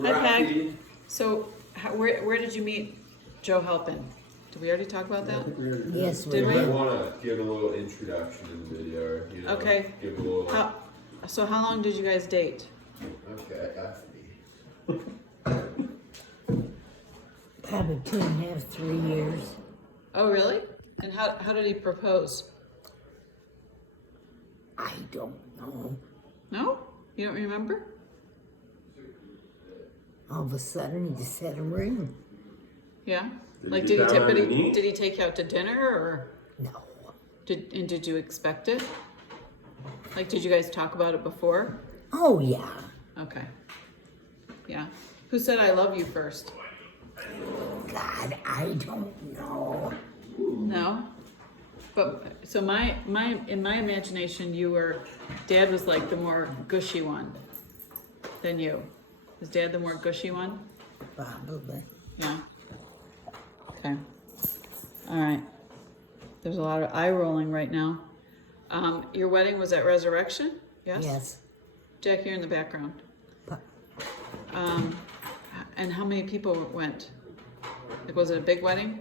Hi, Peg. So, where did you meet Joe Halpin? Did we already talk about that? Yes, Did we we? I want to give a little introduction in the video. You know, Okay. Give a little. So how long did you guys date? Okay, that's me. probably 2.5, 3 years. Oh, really? And how did he propose? I don't know. No? You don't remember? All of a sudden, he just had a ring. Yeah. Did Did he he take you out to dinner or No. did you expect it? Like, did you guys talk about it before? Oh, yeah. Okay. Yeah. Who said I love you first? God, I don't know. No. But so in my imagination, Dad was like the more gushy one than you. Was Dad the more gushy one? Probably. Yeah. Okay. All right. There's a lot of eye rolling right now. Your wedding was at Resurrection? Yes? Yes. Jack, you're in the background. But And how many people went? Like, was it a big wedding?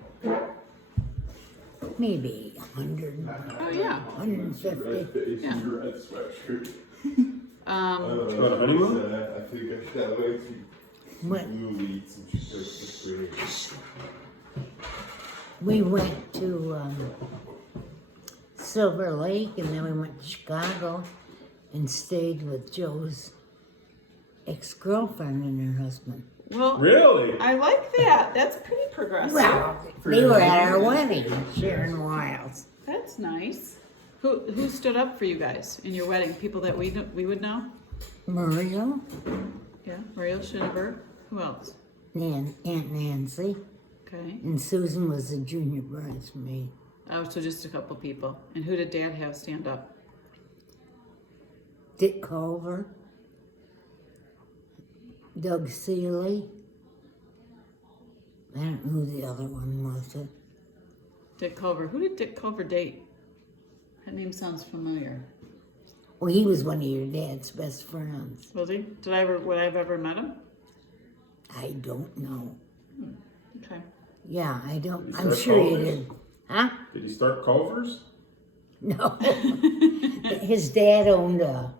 maybe 100, Oh, yeah. 150. Yeah. Red sweatshirt. honeymoon? I think I should wait What? blue leads and she took the We went to Silver Lake, and then we went to Chicago and stayed with Joe's ex-girlfriend and her husband. Well, Really? I like that. That's pretty progressive. Well, they were at our wedding, Sharon Wiles. That's nice. Who stood up for you guys in your wedding? People that we would know? Mario, Yeah, Muriel Schinneberg. Who else? Aunt Nancy, Okay. and Susan was the junior bridesmaid. Oh, so just a couple people. And who did Dad have stand up? Dick Culver, Doug Seeley. I don't know who the other one was. Dick Culver. Who did Dick Culver date? That name sounds familiar. Well, he was one of your dad's best friends. Was he? Would I have ever met him? I don't know. Okay. Yeah, I don't. Did he I'm start sure he Culver's? did. Huh? Did he start Culver's? No. His dad owned a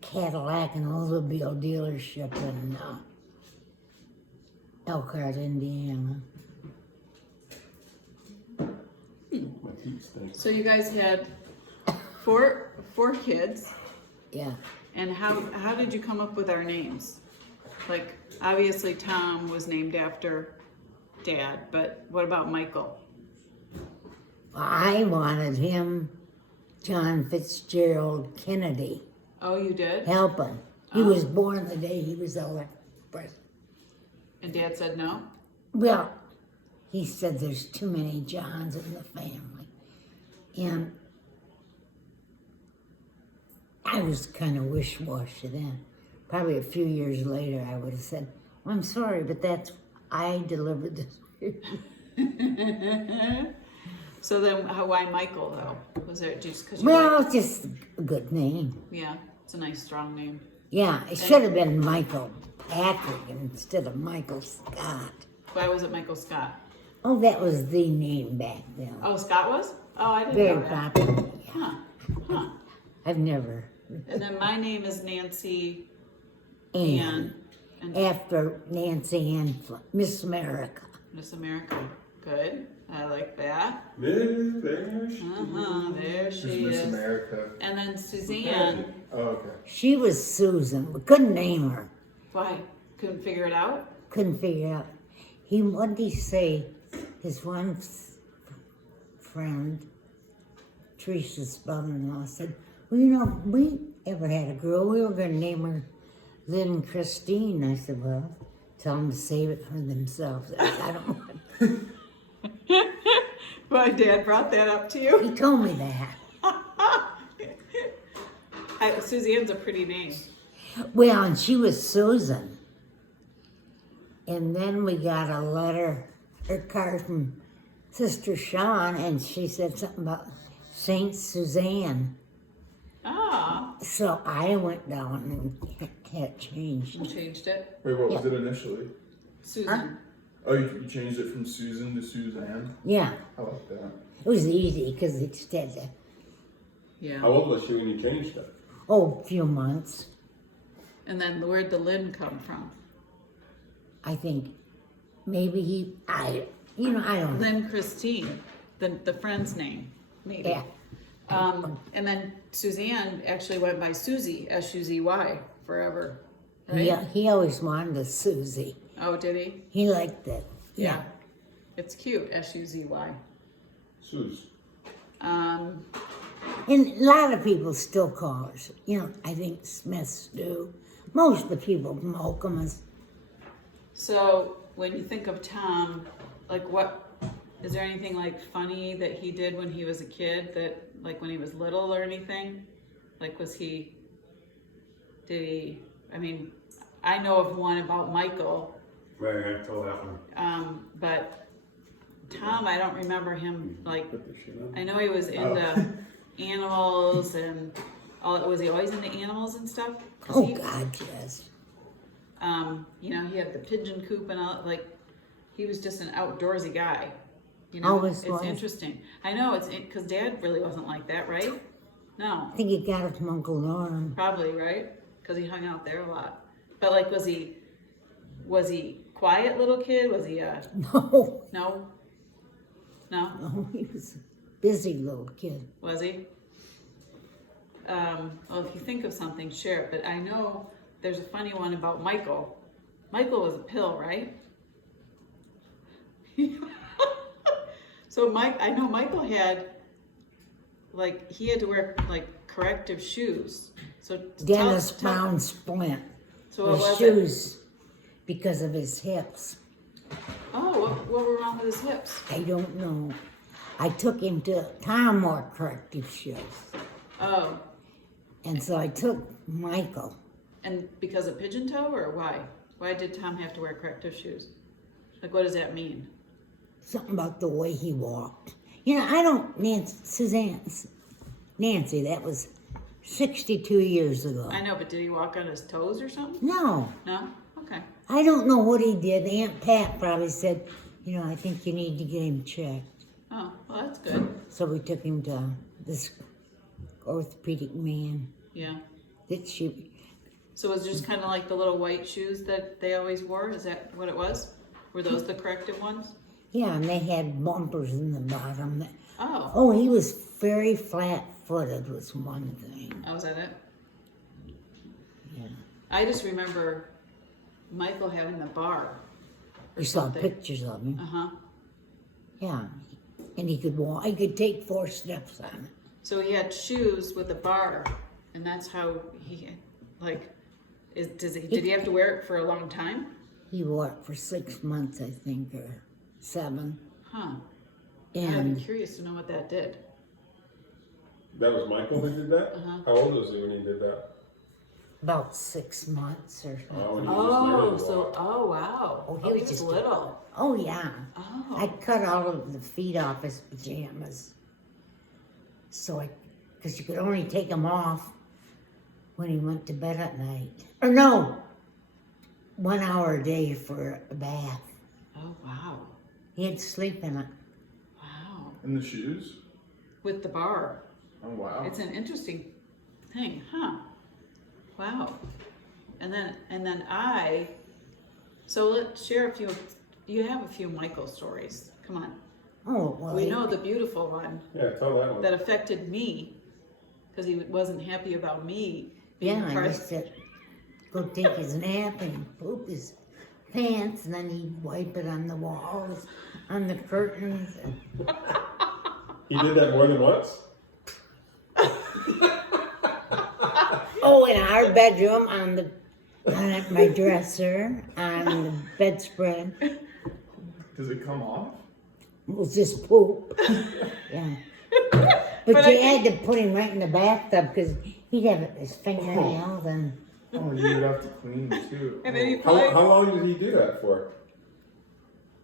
Cadillac and automobile dealership in Elkhart, Indiana. My teeth stink. So you guys had four kids, Yeah. and how did you come up with our names? Like, obviously Tom was named after Dad, but what about Michael? I wanted him, John Fitzgerald Kennedy, Oh, you did? Halpin. He was born the day he was elected president. And Dad said no? Well, he said there's too many Johns in the family. And I was kind of wish-washy then. Probably a few years later, I would have said, well, I'm sorry, but I delivered this. So then, why Michael though? Was it just because you Well, it's just a good name. Yeah, it's a nice strong name. Yeah, it should have been Michael Patrick instead of Michael Scott. Why was it Michael Scott? Oh, that was the name back then. Oh, Scott was? Oh, I didn't Very know that. popular. Yeah. Huh. Huh. I've never. And then my name is Nancy Ann. and After Nancy Ann, Miss America. Miss America. Good. I like that. There she There she Miss is. America. And then Suzanne. Oh, okay. She was Susan. We couldn't name her. Why? Couldn't figure it out? Couldn't figure out. What did he say? His one friend, Teresa's brother-in-law, said, well, you know, if we ever had a girl, we were going to name her Lynn Christine. I said, well, tell them to save it for themselves. I don't want. My dad brought that up to you? He told me that. Suzanne's a pretty name. Well, and she was Susan. And then we got a letter, a card from Sister Shawn, and she said something about Saint Suzanne. Ah. So I went down and had changed. You changed it? Wait, what was Yeah. it initially? Susan. Oh, you changed it from Susan to Suzanne? Yeah, I like that. it was easy because it just had to, Yeah. How old was she when you changed it? a few months. And then where'd the Lynn come from? I think maybe I don't know. Lynn Christine, the friend's name, maybe. Yeah. And then Suzanne actually went by Susie, S-U-Z-Y, forever. Right? Yeah, he always wanted a Susie. Oh, did he? He liked it. Yeah. It's cute, S-U-Z-Y. Suze. Um, And a lot of people still call her. I think Smiths do. Most of the people from Holcomb is, so when you think of Tom, like what, is there anything like funny that he did when he was a kid that, like when he was little or anything? Like I know of one about Michael, Right, I told that one. but Tom, I don't remember him, like, Put the shit on. I know he was into animals and was he always into animals and stuff? 'Cause oh he, God, yes. he had the pigeon coop and all, like, he was just an outdoorsy guy. Always it's was. interesting. I know because Dad really wasn't like that, right? No, I think he got it from Uncle Norm. probably right because he hung out there a lot. But like, was he quiet little kid? Was he No, no? no, he was a busy little kid. Was he? Well, if you think of something, share it. But I know there's a funny one about Michael. Michael was a pill, right? So I know Michael had, like, he had to wear like corrective shoes. So Dennis tell- Brown splint So what his was it? shoes because of his hips. Oh, what were wrong with his hips? I don't know. I took him to Tom wore corrective shoes. Oh, And so I took Michael. and because of pigeon toe or why? Why did Tom have to wear corrective shoes? Like, what does that mean? Something about the way he walked. Nancy, that was 62 years ago. I know, but did he walk on his toes or something? No, No? Okay. I don't know what he did. Aunt Pat probably said, I think you need to get him checked. Oh, well, that's good. So we took him to this orthopedic man Yeah. that she, So it was just kind of like the little white shoes that they always wore? Is that what it was? Were those the corrective ones? yeah, and they had bumpers in the bottom. Oh. Oh, he was very flat-footed was one thing. Oh, was that it? Yeah. I just remember Michael having the bar. Or You saw something. pictures of him. Uh-huh. Yeah. And he could walk. He could take 4 steps on it. So he had shoes with a bar, and that's how he, like, did he have to wear it for a long time? He wore it for 6 months, I think, or 7. Huh. I'd be And curious to know what that did. That was Michael who did that? Uh-huh. How old was he when he did that? about 6 months or something. Oh, when he was just learning to walk. Oh, wow. Oh, he Oh, was he's just little. Oh, yeah. Oh. I cut all of the feet off his pajamas. So because you could only take them off when he went to bed at night. Or no, 1 hour a day for a bath. Oh, wow. He had to sleep in it. Wow. And the shoes? With the bar. Oh, wow. It's an interesting thing, huh? Wow. And then so let's share a few. You have a few Michael stories. Come on. Oh, well, We know the beautiful one Yeah, tell that one. that affected me because he wasn't happy about me being yeah, I part used to go take his nap and poop his pants, and then he'd wipe it on the walls, on the curtains. And He did that more than once? oh, in our bedroom, on my dresser, on the bedspread, Does it come off? was just poop. Yeah. But But you had to put him right in the bathtub because he'd have his fingernails and. Oh, you would have to clean too. And then he How probably long did he do that for?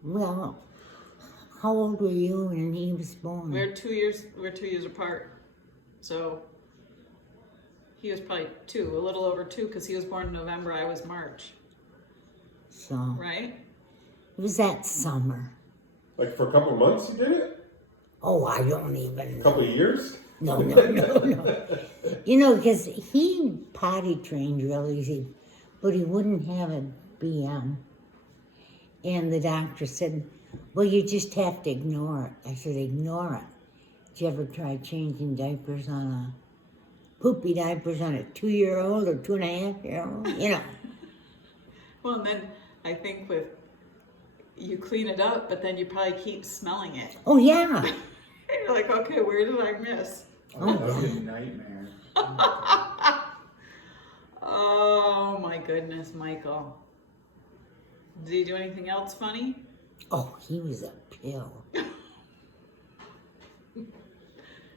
Well, how old were you when he was born? we're 2 years apart. So He was probably 2, a little over 2, because he was born in November. I was March, So right? it was that summer. Like for a couple months you did it? Oh, I don't even A know. couple of years? No. You know, because he potty trained really easy, but he wouldn't have it be and the doctor said, well, you just have to ignore it. I said, ignore it. Did you ever try changing diapers poopy diapers on a 2-year-old or 2.5-year-old? You know. Well, and then I think you clean it up, but then you probably keep smelling it. Oh, yeah. You're like, okay, where did I miss? Oh, that was a nightmare. Oh my goodness, Michael. Did he do anything else funny? Oh, he was a pill.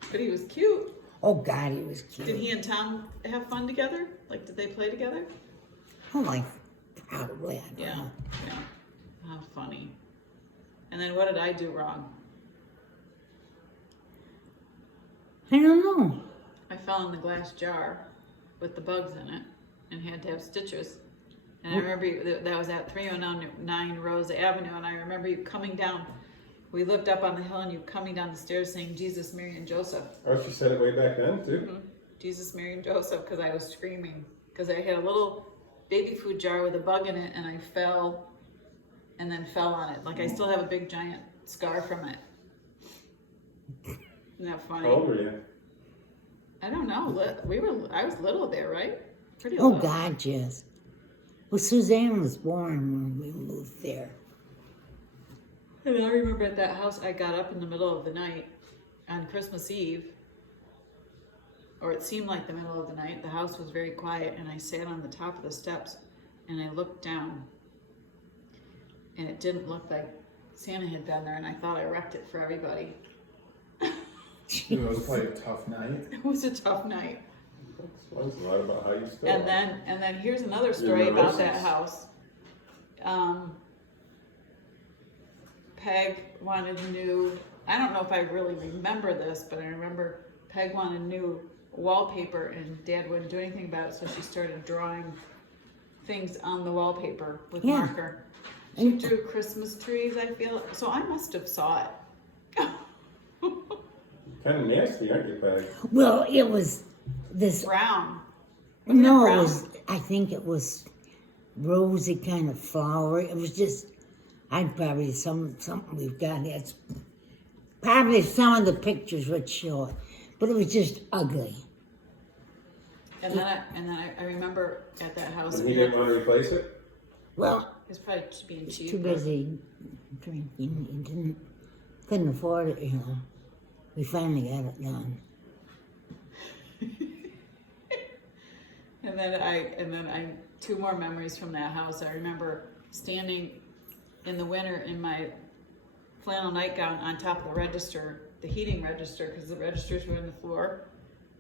But he was cute. Oh, God, he was cute. Did he and Tom have fun together? Like, did they play together? Oh, my, probably. I don't Yeah. know. Yeah. How funny. And then what did I do wrong? I don't know. I fell in the glass jar with the bugs in it and had to have stitches. And I remember that was at 309 Rose Avenue, and I remember you coming down. We lived up on the hill, and you coming down the stairs saying, Jesus, Mary, and Joseph. Oh, she said it way back then, too? Jesus, Mary, and Joseph, because I was screaming. Because I had a little baby food jar with a bug in it, and I fell, and then fell on it. Like, I still have a big, giant scar from it. Isn't that funny? How old were you? I don't know. I was little there, right? Pretty Oh, little. God, yes. Well, Suzanne was born when we moved there. And I remember at that house, I got up in the middle of the night on Christmas Eve, or it seemed like the middle of the night. The house was very quiet, and I sat on the top of the steps, and I looked down, and it didn't look like Santa had been there, and I thought I wrecked it for everybody. It was probably a tough night. It was a tough night. Explains a lot about how you still And are. then here's another story about that house. Peg wanted new, I don't know if I really remember this, but I remember Peg wanted new wallpaper and Dad wouldn't do anything about it, so she started drawing things on the wallpaper with Yeah. marker. She drew Christmas trees, I feel, so I must have saw it. Kind of nasty, aren't you, Peg? Well, it was this. Brown. Wasn't No, it it brown? was. I think it was rosy kind of flower. It was just. I'd probably something we've got. It's probably some of the pictures would show it, but it was just ugly. And then I remember at that house, And he didn't want to replace it? Well, it's probably being cheap. too busy drinking and couldn't afford it. You know, we finally got it done. And then I 2 more memories from that house. I remember standing in the winter in my flannel nightgown on top of the register, the heating register, because the registers were in the floor,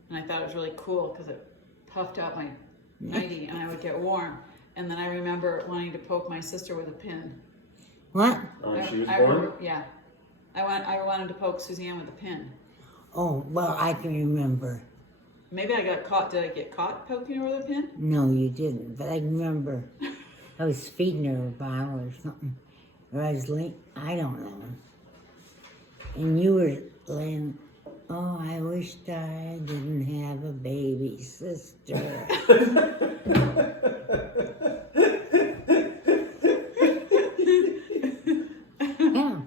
and I thought it was really cool because it puffed out my nightie and I would get warm. And then I remember wanting to poke my sister with a pin. What? Oh, she was I born? remember, yeah. I wanted to poke Suzanne with a pin. Oh, well, I can remember. Maybe I got caught. Did I get caught poking her with a pin? No, you didn't, but I remember I was feeding her a bottle or something. Or I was I don't know. And you were laying, oh, I wished I didn't have a baby sister. Yeah.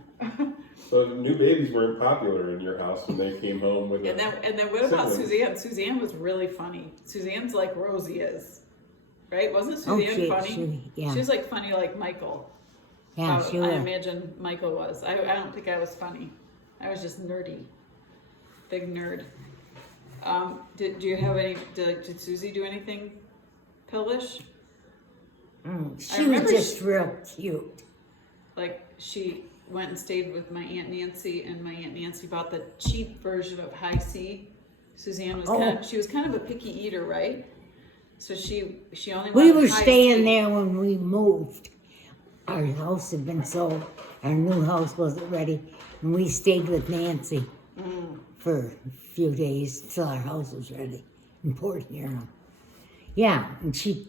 So new babies weren't popular in your house when they came home with. And then what about siblings. Suzanne? Suzanne was really funny. Suzanne's like Rosie is, right? Wasn't Oh, Suzanne funny? yeah. She was like funny like Michael. Yeah, How she I was. imagine Michael was. I don't think I was funny. I was just nerdy, big nerd. Did you have any? Did Susie do anything pillish? She was remember just real cute. Like she went and stayed with my Aunt Nancy, and my Aunt Nancy bought the cheap version of High C. Suzanne was she was kind of a picky eater, right? So she only We wanted were High staying C. there when we moved. Our house had been sold. Our new house wasn't ready. And we stayed with Nancy for a few days till our house was ready. in Port Huron. Yeah, and she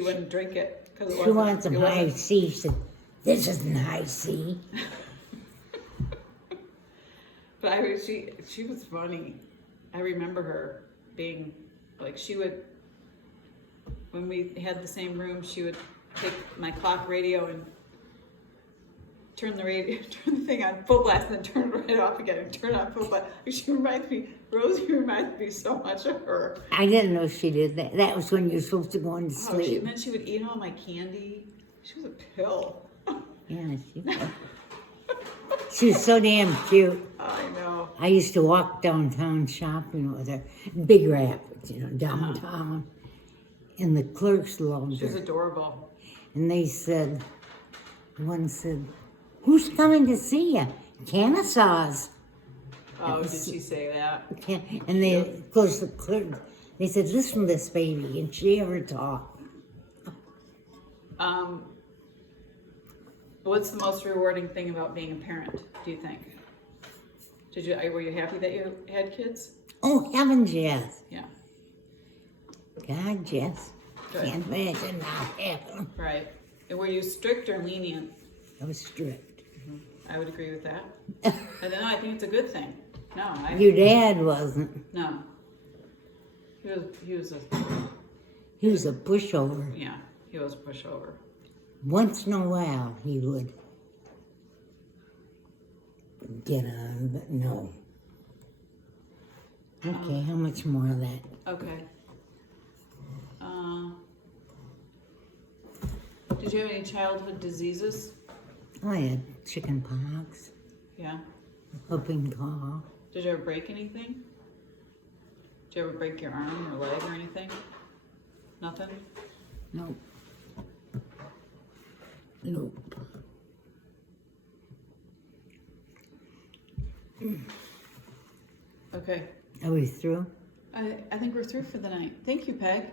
wouldn't drink it because she wants some high C. She said, "This isn't high C." But she was funny. I remember her being like, she would, when we had the same room, she would take my clock radio and turn the thing on full blast and then turn it right off again and turn it on full blast. Rosie reminds me so much of her. I didn't know she did that. That was when you were supposed to go into Oh, sleep. and then she would eat all my candy. She was a pill. Yeah, she was so damn cute. I know. I used to walk downtown shopping with her, Big Rapids, downtown. And the clerks loved She was her. adorable. And they said, one said, "Who's coming to see you?" Kennesaw's. Oh, did she say that? And they, of course, the clerk, they said, "Listen to this baby, and she ever talk?" What's the most rewarding thing about being a parent, do you think? Were you happy that you had kids? Oh, heavens, yes. Yeah. God, yes. Good. Can't imagine not having. Right. And were you strict or lenient? I was strict. I would agree with that. I don't know, I think it's a good thing. No, Your dad wasn't. no. He was He was a pushover. yeah, he was a pushover. Once in a while, he would get on, but no. Okay, how much more of that? Okay. Did you have any childhood diseases? I had chicken pox, Yeah. whooping cough. Did you ever break anything? Did you ever break your arm or leg or anything? Nothing? Nope. Nope. Okay. Are we through? I think we're through for the night. Thank you, Peg.